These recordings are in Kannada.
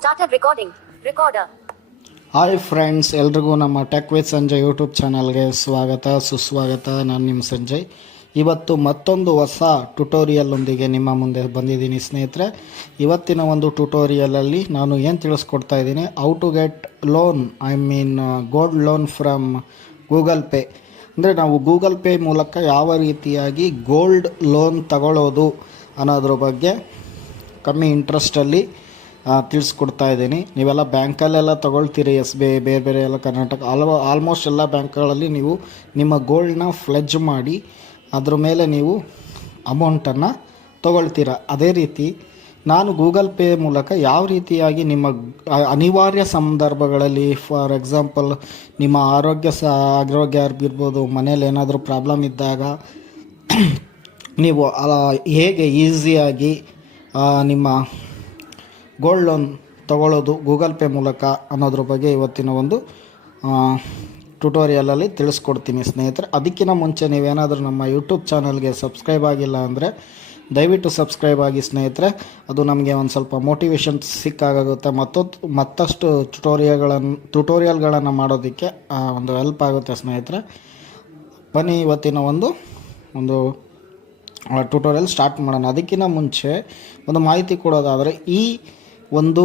Started recording recorder hi friends ಎಲ್ರಿಗೂ ನಮ್ಮ ಟೆಕ್ ವಿತ್ ಸಂಜಯ್ ಯೂಟ್ಯೂಬ್ ಚಾನಲ್ಗೆ ಸ್ವಾಗತ, ಸುಸ್ವಾಗತ. ನಾನು ನಿಮ್ಮ ಸಂಜಯ್. ಇವತ್ತು ಮತ್ತೊಂದು ಹೊಸ ಟ್ಯುಟೋರಿಯಲ್ಲೊಂದಿಗೆ ನಿಮ್ಮ ಮುಂದೆ ಬಂದಿದ್ದೀನಿ ಸ್ನೇಹಿತರೆ. ಇವತ್ತಿನ ಒಂದು ಟ್ಯುಟೋರಿಯಲಲ್ಲಿ ನಾನು ಏನು ತಿಳಿಸ್ಕೊಡ್ತಾ ಇದ್ದೀನಿ? How to get loan I mean gold loan from Google Pay ಅಂದರೆ ನಾವು ಗೂಗಲ್ ಪೇ ಮೂಲಕ ಯಾವ ರೀತಿಯಾಗಿ ಗೋಲ್ಡ್ ಲೋನ್ ತಗೊಳ್ಳೋದು ಅನ್ನೋದ್ರ ಬಗ್ಗೆ ಕಮ್ಮಿ ಇಂಟ್ರೆಸ್ಟಲ್ಲಿ ತಿಳಿಸ್ಕೊಡ್ತಾ ಇದ್ದೀನಿ. ನೀವೆಲ್ಲ ಬ್ಯಾಂಕಲ್ಲೆಲ್ಲ ತೊಗೊಳ್ತೀರಿ ಎಸ್ ಬಿ ಐ, ಬೇರೆ ಬೇರೆ ಎಲ್ಲ ಕರ್ನಾಟಕ ಆಲ್ ಆಲ್ಮೋಸ್ಟ್ ಎಲ್ಲ ಬ್ಯಾಂಕ್ಗಳಲ್ಲಿ ನೀವು ನಿಮ್ಮ ಗೋಲ್ಡ್ನ ಫ್ಲೆಜ್ ಮಾಡಿ ಅದ್ರ ಮೇಲೆ ನೀವು ಅಮೌಂಟನ್ನು ತೊಗೊಳ್ತೀರ. ಅದೇ ರೀತಿ ನಾನು ಗೂಗಲ್ ಪೇ ಮೂಲಕ ಯಾವ ರೀತಿಯಾಗಿ ನಿಮ್ಮ ಅನಿವಾರ್ಯ ಸಂದರ್ಭಗಳಲ್ಲಿ ಫಾರ್ ಎಕ್ಸಾಂಪಲ್ ನಿಮ್ಮ ಆರೋಗ್ಯ ಸ ಆರೋಗ್ಯ ಇರ್ಬೋದು, ಮನೇಲಿ ಏನಾದರೂ ಪ್ರಾಬ್ಲಮ್ ಇದ್ದಾಗ ನೀವು ಹೇಗೆ ಈಸಿಯಾಗಿ ನಿಮ್ಮ ಗೋಲ್ಡ್ ಲೋನ್ ತಗೊಳ್ಳೋದು ಗೂಗಲ್ ಪೇ ಮೂಲಕ ಅನ್ನೋದ್ರ ಬಗ್ಗೆ ಇವತ್ತಿನ ಒಂದು ಟ್ಯುಟೋರಿಯಲಲ್ಲಿ ತಿಳಿಸ್ಕೊಡ್ತೀನಿ ಸ್ನೇಹಿತರೆ. ಅದಕ್ಕಿಂತ ಮುಂಚೆ ನೀವೇನಾದರೂ ನಮ್ಮ ಯೂಟ್ಯೂಬ್ ಚಾನಲ್ಗೆ ಸಬ್ಸ್ಕ್ರೈಬ್ ಆಗಿಲ್ಲ ಅಂದರೆ ದಯವಿಟ್ಟು ಸಬ್ಸ್ಕ್ರೈಬ್ ಆಗಿ ಸ್ನೇಹಿತರೆ. ಅದು ನಮಗೆ ಒಂದು ಸ್ವಲ್ಪ ಮೋಟಿವೇಶನ್ ಸಿಕ್ಕಾಗುತ್ತೆ ಮತ್ತೊಂದು ಮತ್ತಷ್ಟು ಟ್ಯುಟೋರಿಯಲ್ಗಳನ್ನು ಟ್ಯುಟೋರಿಯಲ್ಗಳನ್ನು ಮಾಡೋದಕ್ಕೆ ಒಂದು ಹೆಲ್ಪ್ ಆಗುತ್ತೆ ಸ್ನೇಹಿತರೆ. ಬನ್ನಿ ಇವತ್ತಿನ ಒಂದು ಒಂದು ಟ್ಯುಟೋರಿಯಲ್ ಸ್ಟಾರ್ಟ್ ಮಾಡೋಣ. ಅದಕ್ಕಿಂತ ಮುಂಚೆ ಒಂದು ಮಾಹಿತಿ ಕೊಡೋದಾದರೆ ಈ ಒಂದು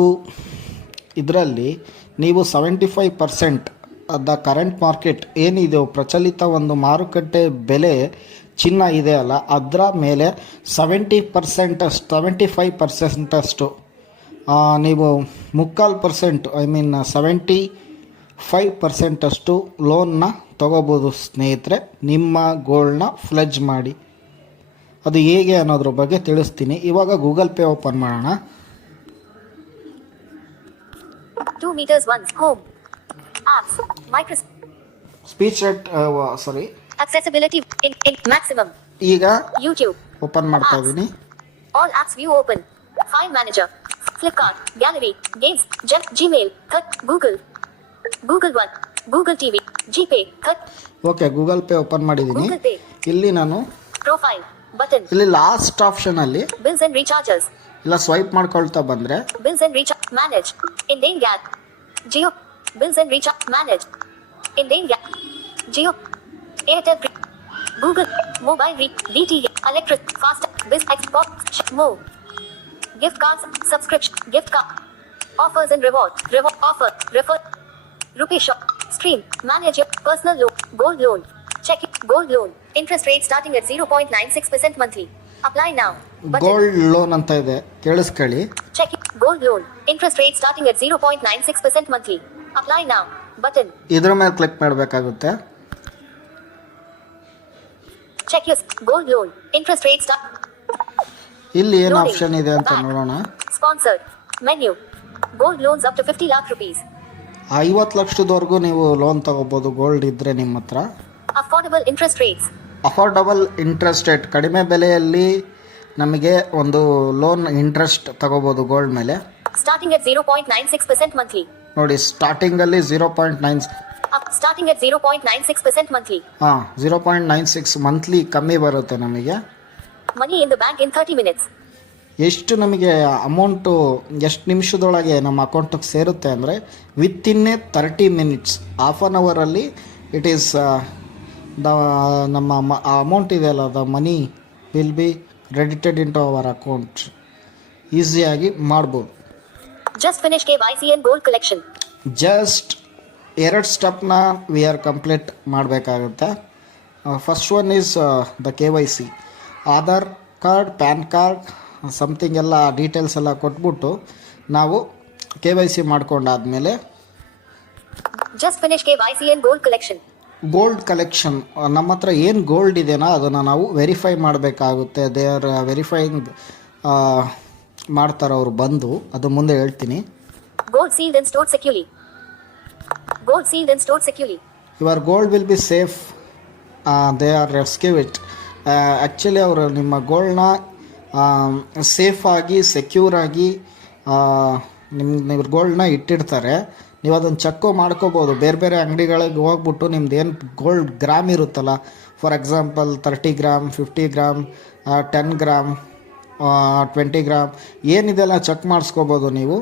ಇದರಲ್ಲಿ ನೀವು seventy five percent the current market ಏನಿದೆ ಪ್ರಚಲಿತ ಒಂದು ಮಾರುಕಟ್ಟೆ ಬೆಲೆ ಚಿನ್ನ ಇದೆ ಅಲ್ಲ, ಅದರ ಮೇಲೆ ಸೆವೆಂಟಿ ಪರ್ಸೆಂಟಷ್ಟು ಸೆವೆಂಟಿ ಫೈವ್ ಪರ್ಸೆಂಟಷ್ಟು ನೀವು ಮುಕ್ಕಾಲು percent I mean seventy five ಪರ್ಸೆಂಟಷ್ಟು ಲೋನ್ನ ತಗೋಬೋದು ಸ್ನೇಹಿತರೆ. ನಿಮ್ಮ ಗೋಲ್ಡ್ನ ಫ್ಲೆಜ್ ಮಾಡಿ. ಅದು ಹೇಗೆ ಅನ್ನೋದ್ರ ಬಗ್ಗೆ ತಿಳಿಸ್ತೀನಿ. ಇವಾಗ ಗೂಗಲ್ ಪೇ ಓಪನ್ ಮಾಡೋಣ 2 meters once. Home. Apps. Microsoft. Speech rate sorry Accessibility. In, in maximum. ಈಗ YouTube. open ಮಾಡ್ತಾ ಇದ್ದೀನಿ All apps view open. File manager. Flipkart. Gallery. Games. Gem, Gmail. Cut. Google. Google One. Google TV. GPay. Cut. Okay Google Pay open ಮಾಡಿದ್ದೀನಿ Google Pay. ಇಲ್ಲಿ ನಾನು Profile. Button. ಇಲ್ಲಿ ಲಾಸ್ಟ್ ಆಪ್ಷನಲ್ಲಿ Bills and recharges. ಇಲ್ಲ ಸ್ವೈಪ್ ಮಾಡ್ಕೊಳ್ತಾ ಬಂದರೆ Bills and recharge. Manage. Indian Gap. Geo. Bills and recharge. Manage. Indian Gap. Geo. Airtel. Pre- Google. Mobile. Re- DTH. Electric. Fast. Biz. Xbox. Sh- Move. Gift cards. Subscription. Gift card. Offers and rewards. Reward. Offer. Refer. Rupee shop. Stream. Manage your personal loan. Gold loan. Check it. Gold loan. Interest rate starting at 0.96% monthly. Apply now. Budget. Gold loan ಅಂತ ಇದೆ ಕೇಳಿಸ್ಕೊಳ್ಳಿ Check it. gold loan interest rate starting at zero point nine six percent monthly apply now button ಇದ್ರ ಮೇಲೆ ಕ್ಲಿಕ್ ಮಾಡಬೇಕಾಗುತ್ತೆ. Check use gold loan interest rate start ಇಲ್ಲಿ ಏನು ಆಪ್ಷನ್ ಇದೆ ಅಂತ ನೋಡೋಣ. Sponsor menu gold loans up to fifty lakh rupees ಐವತ್ತು ಲಕ್ಷದವರೆಗೂ ನೀವು ಲೋನ್ ತಗೋಬಹುದು ಗೋಲ್ಡ್ ಇದ್ದರೆ ನಿಮ್ಮ ಹತ್ರ. Affordable interest rates affordable interest rate ಕಡಿಮೆ ಬೆಲೆಯಲ್ಲಿ ನಮಗೆ ಒಂದು ಲೋನ್ ಇಂಟ್ರೆಸ್ಟ್ ತಗೋಬಹುದು ಗೋಲ್ಡ್ ಮೇಲೆ. Starting at 0.96% ಮಂತ್ಲಿ ನೋಡಿ point nine zero point nine 0.96% monthly ಹಾಂ zero point nine six monthly ಕಮ್ಮಿ ಬರುತ್ತೆ ನಮಗೆ. Money in the bank in 30 minutes ಎಷ್ಟು ನಮಗೆ ಅಮೌಂಟು ಎಷ್ಟು ನಿಮಿಷದೊಳಗೆ ನಮ್ಮ ಅಕೌಂಟಿಗೆ ಸೇರುತ್ತೆ ಅಂದರೆ within a thirty minutes half an ಅವರಲ್ಲಿ ಇಟ್ ಈಸ್ ದ ನಮ್ಮ ಅಮೌಂಟ್ ಇದೆಯಲ್ಲ the money will be credited into our account ಈಸಿಯಾಗಿ ಮಾಡ್ಬೋದು finish C N gold collection just ಎರಡು ಸ್ಟೆಪ್ನ ವಿ ಆರ್ ಕಂಪ್ಲೀಟ್ ಮಾಡಬೇಕಾಗುತ್ತೆ. First one is the K Y C Aadhaar card PAN card something ಎಲ್ಲ ಡೀಟೇಲ್ಸ್ ಎಲ್ಲ ಕೊಟ್ಬಿಟ್ಟು ನಾವು ಕೆ ವೈ ಸಿ ಮಾಡ್ಕೊಂಡಾದಮೇಲೆ Just finish ಸಿ ಎನ್ ಗೋಲ್ಡ್ collection. ಗೋಲ್ಡ್ ಕಲೆಕ್ಷನ್ ನಮ್ಮ ಹತ್ರ ಏನು ಗೋಲ್ಡ್ ಇದೆನೋ ಅದನ್ನು ನಾವು ವೆರಿಫೈ ಮಾಡಬೇಕಾಗುತ್ತೆ ದೇ ಆರ್ ವೆರಿಫೈಯಿಂಗ್ ಮಾಡ್ತಾರೆ ಅವರು ಬಂದು ಅದು ಮುಂದೆ ಹೇಳ್ತೀನಿ Gold sealed and stored securely. Gold sealed and stored securely. Your gold will be safe they are rescue it actually ಅವರು ನಿಮ್ಮ ಗೋಲ್ಡ್ನ ಸೇಫಾಗಿ ಸೆಕ್ಯೂರಾಗಿ ನಿಮ್ಮ ನೀವು ಗೋಲ್ಡ್ನ ಇಟ್ಟಿರ್ತಾರೆ ನೀವು ಅದನ್ನು ಚೆಕ್ಕು ಮಾಡ್ಕೋಬೋದು. ಬೇರೆ ಬೇರೆ ಅಂಗಡಿಗಳಿಗೆ ಹೋಗ್ಬಿಟ್ಟು ನಿಮ್ದು ಏನು ಗೋಲ್ಡ್ ಗ್ರಾಮ್ ಇರುತ್ತಲ್ಲ for example thirty gram fifty gram ten gram twenty gram ಏನಿದೆಲ್ಲ ಚೆಕ್ ಮಾಡಿಸ್ಕೋಬೋದು ನೀವು.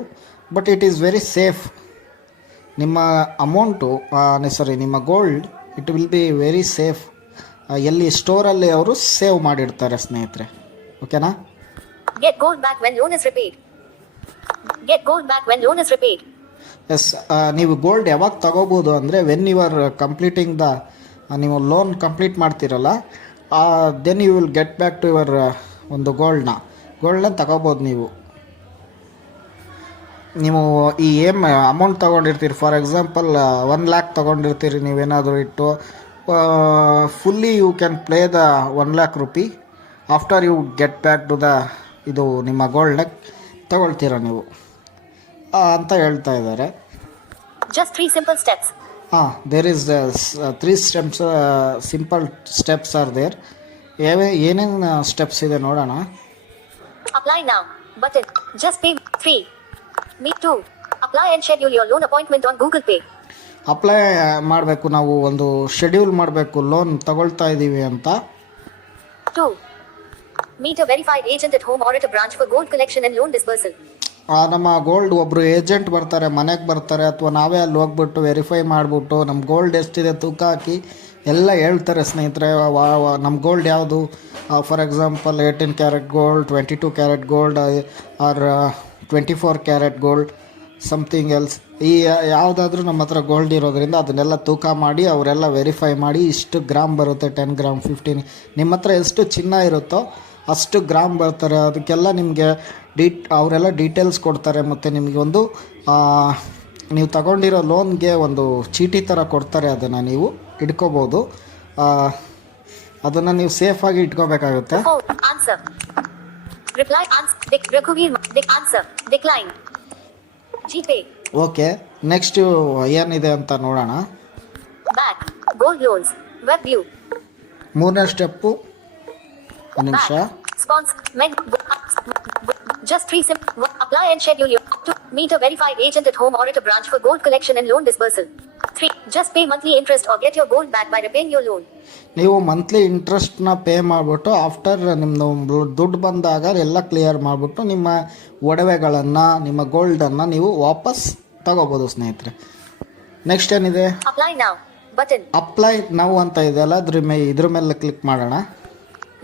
But it is very safe ನಿಮ್ಮ ಅಮೌಂಟು ಸಾರಿ ನಿಮ್ಮ gold it will be very safe ಎಲ್ಲಿ ಸ್ಟೋರಲ್ಲಿ ಅವರು ಸೇವ್ ಮಾಡಿರ್ತಾರೆ ಸ್ನೇಹಿತರೆ. ಓಕೆನಾ get gold back when loan is repaid. Get gold back when loan is repaid. Yes ನೀವು ಗೋಲ್ಡ್ ಯಾವಾಗ ತಗೋಬೋದು ಅಂದರೆ when you are completing the ನೀವು ಲೋನ್ ಕಂಪ್ಲೀಟ್ ಮಾಡ್ತೀರಲ್ಲ then you will get back to your ಒಂದು ಗೋಲ್ಡ್ನ ಗೋಲ್ಡ್ನ ತಗೋಬೋದು ನೀವು. ನೀವು ಈ ಏಮ್ ಅಮೌಂಟ್ ತೊಗೊಂಡಿರ್ತೀರಿ. ಫಾರ್ ಎಕ್ಸಾಂಪಲ್ ಒನ್ ಲ್ಯಾಕ್ ತೊಗೊಂಡಿರ್ತೀರಿ ನೀವೇನಾದರೂ ಇಟ್ಟು fully you can play the one lakh rupee after you get back to the ಇದು ನಿಮ್ಮ ಗೋಲ್ಡ್ನ ತಗೊಳ್ತೀರ ನೀವು ಅಂತ ಹೇಳ್ತಾ ಇದ್ದಾರೆ ಜಸ್ಟ್ ತ್ರೀ ಸಿಂಪಲ್ ಸ್ಟೆಪ್ಸ್ ಹಾಂ there is three steps simple steps are there ಯಾವೇ ಏನೇನು ಸ್ಟೆಪ್ಸ್ ಇದೆ ನೋಡೋಣ Apply now. Button. Just pay 3. Me 2. Apply and schedule your loan appointment on Google Pay apply ಮಾಡಬೇಕು ನಾವು ಒಂದು ಶೆಡ್ಯೂಲ್ ಮಾಡಬೇಕು ಲೋನ್ ತಗೊಳ್ತಾ ಇದ್ದೀವಿ ಅಂತ 2. Meet a verified agent at home or at a branch for gold collection and loan dispersal. ಆ, ನಮ್ಮ ಗೋಲ್ಡ್ ಒಬ್ಬರು ಏಜೆಂಟ್ ಬರ್ತಾರೆ ಮನೆಗೆ ಬರ್ತಾರೆ ಅಥವಾ ನಾವೇ ಅಲ್ಲಿ ಹೋಗ್ಬಿಟ್ಟು ವೆರಿಫೈ ಮಾಡಿಬಿಟ್ಟು ನಮ್ಮ ಗೋಲ್ಡ್ ಎಷ್ಟಿದೆ ತೂಕ ಹಾಕಿ ಎಲ್ಲ ಹೇಳ್ತಾರೆ ಸ್ನೇಹಿತರೆ. ನಮ್ಮ ಗೋಲ್ಡ್ ಯಾವುದು? For example eighteen carat gold twenty two carat gold or twenty four carat gold something else ಈ ಯಾವುದಾದ್ರೂ ನಮ್ಮ ಹತ್ರ ಗೋಲ್ಡ್ ಇರೋದ್ರಿಂದ ಅದನ್ನೆಲ್ಲ ತೂಕ ಮಾಡಿ ಅವರೆಲ್ಲ ವೆರಿಫೈ ಮಾಡಿ ಇಷ್ಟು ಗ್ರಾಮ್ ಬರುತ್ತೆ ಟೆನ್ ಗ್ರಾಮ್ ಫಿಫ್ಟೀನ್ ನಿಮ್ಮ ಹತ್ರ ಎಷ್ಟು ಚಿನ್ನ ಇರುತ್ತೋ ಅಷ್ಟು ಗ್ರಾಮ್ ಬರ್ತಾರೆ ಅದಕ್ಕೆಲ್ಲ ನಿಮಗೆ ಡೀಟ್ ಅವರೆಲ್ಲ ಡೀಟೇಲ್ಸ್ ಕೊಡ್ತಾರೆ ಮತ್ತು ನಿಮಗೆ ಒಂದು ನೀವು ತಗೊಂಡಿರೋ ಲೋನ್ಗೆ ಒಂದು ಚೀಟಿ ಥರ ಕೊಡ್ತಾರೆ ಅದನ್ನು ನೀವು ಇಟ್ಕೋಬೋದು ಅದನ್ನು ನೀವು ಸೇಫಾಗಿ ಇಟ್ಕೋಬೇಕಾಗುತ್ತೆ 4. Answer. Reply. Answer. Dec- Raghuveer. Dec- answer. Decline. GPay. Okay next ಏನಿದೆ ಅಂತ ನೋಡೋಣ ಮೂರನೇ ಸ್ಟೆಪ್ಪು ಒಂದು ನಿಮಿಷ. Just three simple. Apply and schedule your. To meet a verified agent at home or at a branch for gold collection and loan dispersal. Three. Just pay monthly interest or get your gold back by repaying your loan. ನೀವು ಮಂತ್ಲಿ ಇಂಟ್ರೆಸ್ಟ್ನ ಪೇ ಮಾಡಿಬಿಟ್ಟು ಆಫ್ಟರ್ ನಿಮ್ಮದು ದುಡ್ಡು ಬಂದಾಗ ಎಲ್ಲ ಕ್ಲಿಯರ್ ಮಾಡಿಬಿಟ್ಟು ನಿಮ್ಮ ಒಡವೆಗಳನ್ನು ನಿಮ್ಮ ಗೋಲ್ಡನ್ನು ನೀವು ವಾಪಸ್ ತಗೋಬೋದು ಸ್ನೇಹಿತರೆ ನೆಕ್ಸ್ಟ್ ಏನಿದೆ ಅಪ್ಲೈ ನಾವು ಬಟನ್ ಅಪ್ಲೈ ನಾವು ಅಂತ ಇದೆಯಲ್ಲ ಅದ್ರ ಮೇ ಇದ್ರ ಮೇಲೆ ಕ್ಲಿಕ್ ಮಾಡೋಣ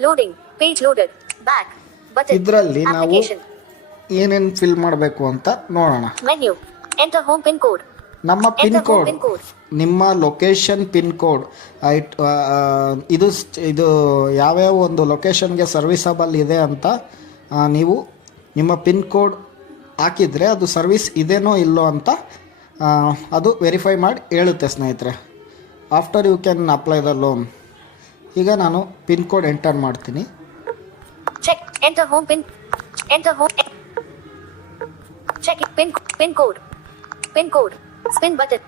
Loading. Page loaded back button ಇದರಲ್ಲಿ ನಾವು ಏನೇನ್ ಫಿಲ್ ಮಾಡಬೇಕು ಅಂತ ನೋಡೋಣ. Menu enter home pin code ನಮ್ಮ ಪಿನ್ ಕೋಡ್ ನಿಮ್ಮ ಲೊಕೇಶನ್ ಪಿನ್ ಕೋಡ್ ಐಟ್ ಇದು ಯಾವ ಇದು ಯಾವ್ಯಾವ ಒಂದು ಲೊಕೇಶನ್ಗೆ ಸರ್ವಿಸಬಲ್ ಇದೆ ಅಂತ ನೀವು ನಿಮ್ಮ ಪಿನ್ ಕೋಡ್ ಹಾಕಿದರೆ ಅದು ಸರ್ವಿಸ್ ಇದೇನೋ ಇಲ್ಲೋ ಅಂತ ಅದು ವೆರಿಫೈ ಮಾಡಿ ಹೇಳುತ್ತೆ ಸ್ನೇಹಿತರೆ. After you can apply the loan ಈಗ ನಾನು ಪಿನ್ ಕೋಡ್ ಎಂಟರ್ ಮಾಡ್ತೀನಿ Check. Enter home pin. Enter home. Check it. Pin. Pin code. Pin code. Spin button.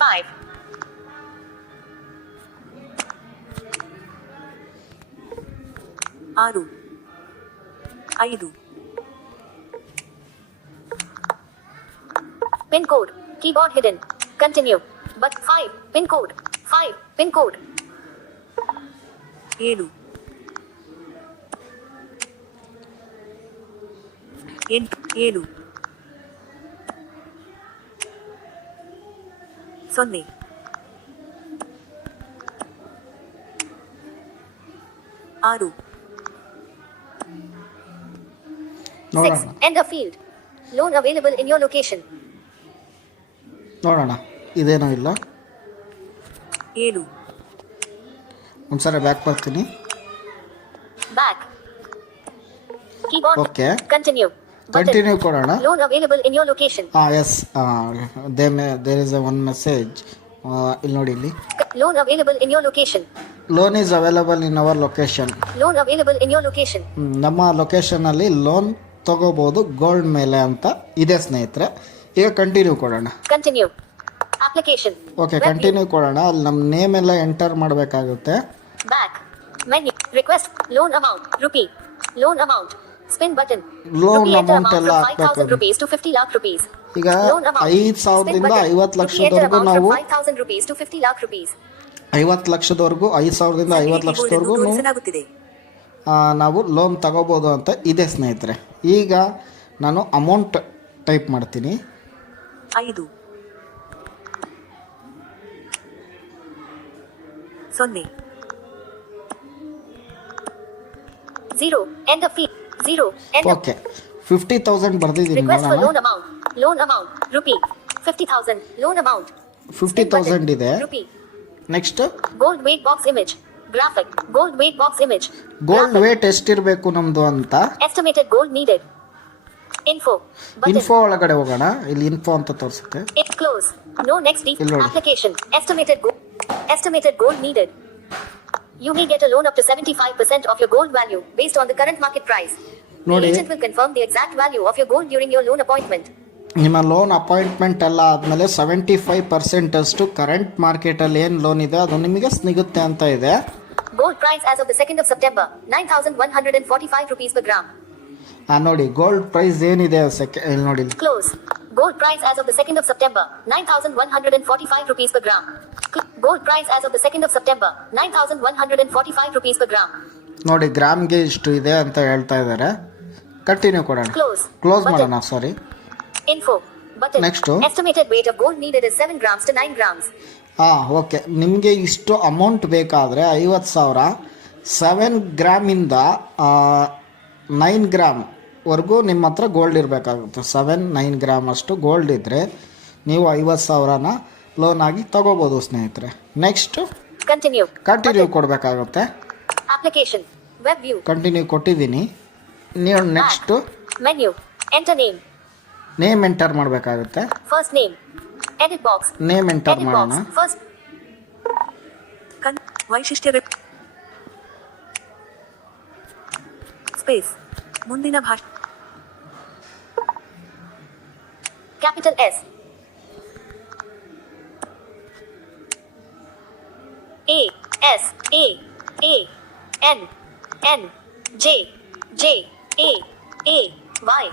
Five. ಆರು ಐದು Pin code. Keyboard hidden. Continue. But five. Pin code. Five. Pin code. ಏಳು ಎಂಟು ಏಳು ಸೊನ್ನೆ ಆರು Six. ನೋಡೋಣ Enter field. Loan available in your location. ನೋಡೋಣ ಇದೇನೋ ಇಲ್ಲ ಏಳು ಒಂದ್ಸಲ ಬ್ಯಾಕ್ ಬರ್ತೀನಿ back. Okay Continue. Button. Continue ಕೊಡೋಣ loan available in your location. ಹಾಂ yes they may there is one message ಇಲ್ಲಿ ನೋಡಿ ಇಲ್ಲಿ loan available in your location. Loan is available in our location loan available in your location. ನಮ್ಮ ಲೊಕೇಶನಲ್ಲಿ ಲೋನ್ ತಗೋಬಹುದು ಗೋಲ್ಡ್ ಮೇಲೆ ಅಂತ ಇದೆ ಸ್ನೇಹಿತರೆ ಈಗ ಕಂಟಿನ್ಯೂ ಕೊಡೋಣ Continue. ಅಪ್ಲಿಕೇಶನ್ ಓಕೆ ಕಂಟಿನ್ಯೂ ಕೊಡೋಣ. ಅಲ್ಲಿ ನಮ್ಮ ನೇಮ್ ಎಲ್ಲ ಎಂಟರ್ ಮಾಡಬೇಕಾಗುತ್ತೆ. Back menu request loan amount rupee loan amount spin button loan amount ಎಲ್ಲ ಹಾಕಬೇಕು. ರೂಪೀಸ್ ಟು 50 ಲಕ್ಷ ರೂಪೀಸ್ ಈಗ 5000 ರಿಂದ 50 ಲಕ್ಷದವರೆಗೂ ನಾವು 5000 ರೂಪೀಸ್ ಟು 50 ಲಕ್ಷ ರೂಪೀಸ್ 50 ಲಕ್ಷದವರೆಗೂ 5000 ರಿಂದ 50 ಲಕ್ಷದವರೆಗೂ ನಾವು ಲೋನ್ ತಗೋಬೋದು ಅಂತ ಇದೆ ಸ್ನೇಹಿತರೆ. ಈಗ ನಾನು ಅಮೌಂಟ್ ಟೈಪ್ ಮಾಡ್ತೀನಿ. ಐದು. ಸೊನ್ನೆ of fee. Zero. End of okay fifty thousand ಬರ್ದಿದ್ದೀನಿ loan amount. Loan amount. Rupee. Fifty thousand. Loan amount. Fifty thousand ಇದೆ Rupee. Next Gold weight box image. Graphic. Gold weight box image. Gold. Weight ಎಷ್ಟಿರಬೇಕು ನಮ್ಮದು ಅಂತ Estimated gold needed. Button. Info ಒಳಗಡೆ ಹೋಗೋಣ ಇಲ್ಲಿ ಇನ್ಫೋ ಅಂತ ತೋರಿಸುತ್ತೆ. No next deep Illodi. application. Estimated gold. Estimated gold needed. You may get a loan up to 75% of your gold value based on the current market price. The Nodi. agent will confirm the exact value of your gold during your loan appointment. ನಿಮ್ಮ ಲೋನ್ ಅಪಾಯಿಂಟ್ಮೆಂಟ್ ಎಲ್ಲ ಆದಮೇಲೆ ಸೆವೆಂಟಿ ಫೈವ್ ಪರ್ಸೆಂಟ್ ಅಷ್ಟು ಕರೆಂಟ್ ಮಾರ್ಕೆಟಲ್ಲಿ ಏನು ಲೋನ್ ಇದೆ ಅದು ನಿಮಗೆ ಸಿಗುತ್ತೆ ಅಂತ ಇದೆ Gold price as of the 2nd of September 9145 rupees per gram. ಆ ನೋಡಿ ಗೋಲ್ಡ್ ಪ್ರೈಸ್ ಏನಿದೆ ಇಲ್ಲಿ ನೋಡಿ. Close gold price as of the second of September nine thousand one hundred and forty five rupees per gram gold price as of the second of September nine thousand one hundred and forty five rupees per gram ನೋಡಿ ಗ್ರಾಮ್ಗೆ ಇಷ್ಟು ಇದೆ ಅಂತ ಹೇಳ್ತಾ ಇದ್ದಾರೆ. ಕಂಟಿನ್ಯೂ ಕೊಡೋಣ. ಕ್ಲೋಸ್ ಕ್ಲೋಸ್ ಮಾಡೋಣ sorry info but next estimated weight of gold needed is 7 grams to 9 grams ಆ ಓಕೆ ನಿಮಗೆ ಇಷ್ಟು ಅಮೌಂಟ್ ಬೇಕಾದರೆ ಐವತ್ತು ಸಾವಿರ ಸೆವೆನ್ ಗ್ರಾಮಿಂದ ನೈನ್ ಗ್ರಾಮ್ ಗ್ರಾಮ್ವರೆಗೂ ನಿಮ್ಮ ಹತ್ರ ಗೋಲ್ಡ್ ಇರಬೇಕಾಗುತ್ತೆ. ಸೆವೆನ್ ನೈನ್ ಗ್ರಾಮ್ ಅಷ್ಟು ಗೋಲ್ಡ್ ಇದ್ದರೆ ನೀವು ಐವತ್ತು ಸಾವಿರನ ಲೋನ್ ಆಗಿ ತಗೋಬೋದು ಸ್ನೇಹಿತರೆ. ನೆಕ್ಸ್ಟ್ ಕಂಟಿನ್ಯೂ ಕಂಟಿನ್ಯೂ ಕೊಡಬೇಕಾಗುತ್ತೆ. ಅಪ್ಲಿಕೇಶನ್ ವೆಬ್ ವ್ಯೂ ಕಂಟಿನ್ಯೂ ಕೊಟ್ಟಿದ್ದೀನಿ. ನೀವು next menu enter name name enter ಮಾಡಬೇಕಾಗುತ್ತೆ. First name edit box name enter ಮಾಡೋಣ. ಫಸ್ಟ್ ವೈಶಿಷ್ಟ್ಯ ಸ್ಪೇಸ್ ಮುಂದಿನ ಭಾಷೆ Capital S. A S A A N N J J A A Y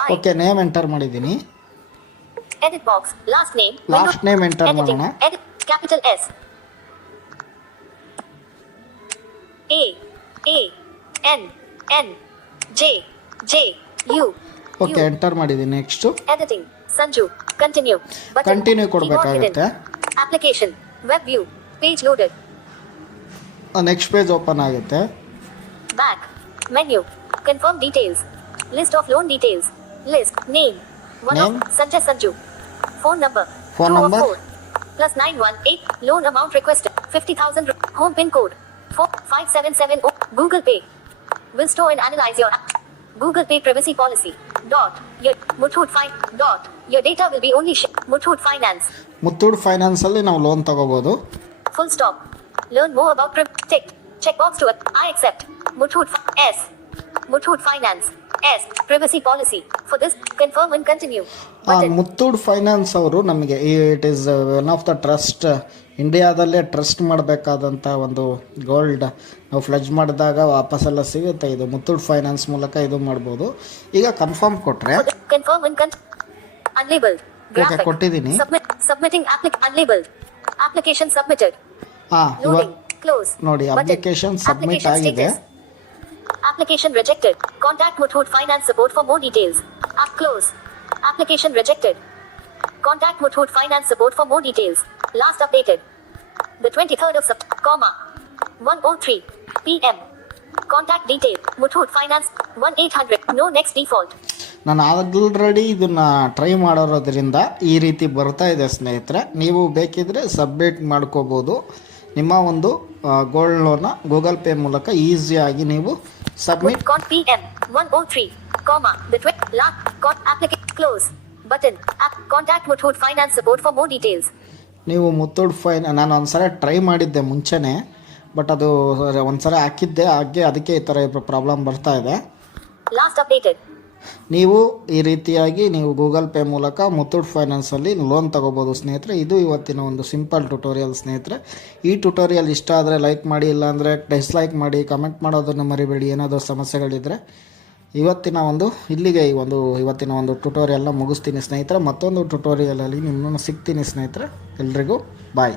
Y. Okay name enter ಮಾಡಿದ್ದೀನಿ Edit box. Last name. Last window- name ಮಾಡೋಣ. Edit. Capital S. A A N J J U. Okay. Enter ಮಾಡಿದ್ದೀನಿ next. Continue. Button. Continue Keyboard ಕೊಡ್ಬೇಕಾಗುತ್ತೆ. Application. Web view. Page loaded. Next page open ಆಗುತ್ತೆ Back. Menu. Confirm details. List of loan details. List. Name. One Name. of Sanjay Sanju. Phone number. Phone Two of number. four. Plus 918. Loan amount requested. 50,000. ru- Home pin code. 4577. Oh, Google Pay. Will store and analyze your app. Google Pay privacy policy. Dot. Your Muthoot Fine. Dot. Your data will be only sh- Muthoot Finance. ಮುತ್ತೂಡ್ ಫೈನಾನ್ಸಲ್ಲಿ ನಾವು ಲೋನ್ ತಗೋಬೋದು Full stop. Learn more about Prim. Tick. Checkbox to it. I accept. Muthoot Fi- S. Muthoot Finance. S Privacy policy. For this, confirm and continue. ಆ, Button. ಮುತ್ತೂಡ್ ಫೈನಾನ್ಸ್ ಅವರು ನಮಗೆ it is one of the trust ಇಂಡಿಯಾದಲ್ಲೇ trust ಮಾಡಬೇಕಾದಂಥ ಒಂದು ಗೋಲ್ಡ್ ನಾವು ಫ್ಲಜ್ ಮಾಡಿದಾಗ ವಾಪಸ್ಸೆಲ್ಲ ಸಿಗುತ್ತೆ ಇದು ಮುತ್ತೂಡ್ ಫೈನಾನ್ಸ್ ಮೂಲಕ ಇದು ಮಾಡ್ಬೋದು ಈಗ ಕನ್ಫರ್ಮ್ ಕೊಟ್ಟರೆ confirm confirm and continue. Unlabeled. Graphic. ಕೊಟ್ಟಿದ್ದೀನಿ. Submit. Submitting applic. Unlabeled. Application submitted. ಹಾಂ ಇವಾಗ Loading. Close. ನೋಡಿ, ಅಪ್ಲಿಕೇಶನ್ ಸಬ್ಮಿಟ್ Application ಆಗಿದೆ. status. Application rejected. Contact Muthoot Finance support for more details. App close. Application rejected. Contact Muthoot Finance support for more details. Last updated. The 23rd of September, comma. 103 p.m. Contact detail. Muthoot Finance 1-800. No next default. ನಾನು ಆಲ್ರೆಡಿ ಇದನ್ನು ಟ್ರೈ ಮಾಡಿರೋದ್ರಿಂದ ಈ ರೀತಿ ಬರ್ತಾ ಇದೆ ಸ್ನೇಹಿತರೆ ನೀವು ಬೇಕಿದ್ರೆ ಸಬ್ಮಿಟ್ ಮಾಡ್ಕೋಬೋದು ನಿಮ್ಮ ಒಂದು ಗೋಲ್ಡ್ ಲೋನ್ನ ಗೂಗಲ್ ಪೇ ಮೂಲಕ ಈಸಿಯಾಗಿ ನೀವು submit Con PM 103, comma, the twit, lock, con applicant close button app contact Muthoot Finance support for more details. ನೀವು ಮುತ್ತೂಡ್ ಫೈನ್ ನಾನು ಒಂದ್ಸಲ ಟ್ರೈ ಮಾಡಿದ್ದೆ ಮುಂಚೆನೇ ಬಟ್ ಅದು ಒಂದ್ಸಲ ಹಾಕಿದ್ದೆ ಹಾಗೆ ಅದಕ್ಕೆ ಈ ಥರ ಪ್ರಾಬ್ಲಮ್ ಬರ್ತಾ ಇದೆ Last updated. ನೀವು ಈ ರೀತಿಯಾಗಿ ನೀವು ಗೂಗಲ್ ಪೇ ಮೂಲಕ ಮುತ್ತೂಟ್ ಫೈನಾನ್ಸಲ್ಲಿ ಲೋನ್ ತಗೋಬೋದು ಸ್ನೇಹಿತರೆ. ಇದು ಇವತ್ತಿನ ಒಂದು ಸಿಂಪಲ್ ಟ್ಯುಟೋರಿಯಲ್ ಸ್ನೇಹಿತರೆ. ಈ ಟ್ಯುಟೋರಿಯಲ್ ಇಷ್ಟ ಆದರೆ ಲೈಕ್ ಮಾಡಿ, ಇಲ್ಲಾಂದರೆ ಡಿಸ್ಲೈಕ್ ಮಾಡಿ, ಕಮೆಂಟ್ ಮಾಡೋದನ್ನು ಮರಿಬೇಡಿ. ಏನಾದರೂ ಸಮಸ್ಯೆಗಳಿದ್ದರೆ ಇವತ್ತಿನ ಒಂದು, ಇಲ್ಲಿಗೆ ಈ ಒಂದು, ಇವತ್ತಿನ ಒಂದು ಟ್ಯುಟೋರಿಯಲ್ನ ಮುಗಿಸ್ತೀನಿ ಸ್ನೇಹಿತರೆ. ಮತ್ತೊಂದು ಟ್ಯುಟೋರಿಯಲಲ್ಲಿ ನಿಮ್ಮನ್ನು ಸಿಗ್ತೀನಿ ಸ್ನೇಹಿತರೆ. ಎಲ್ರಿಗೂ ಬಾಯ್.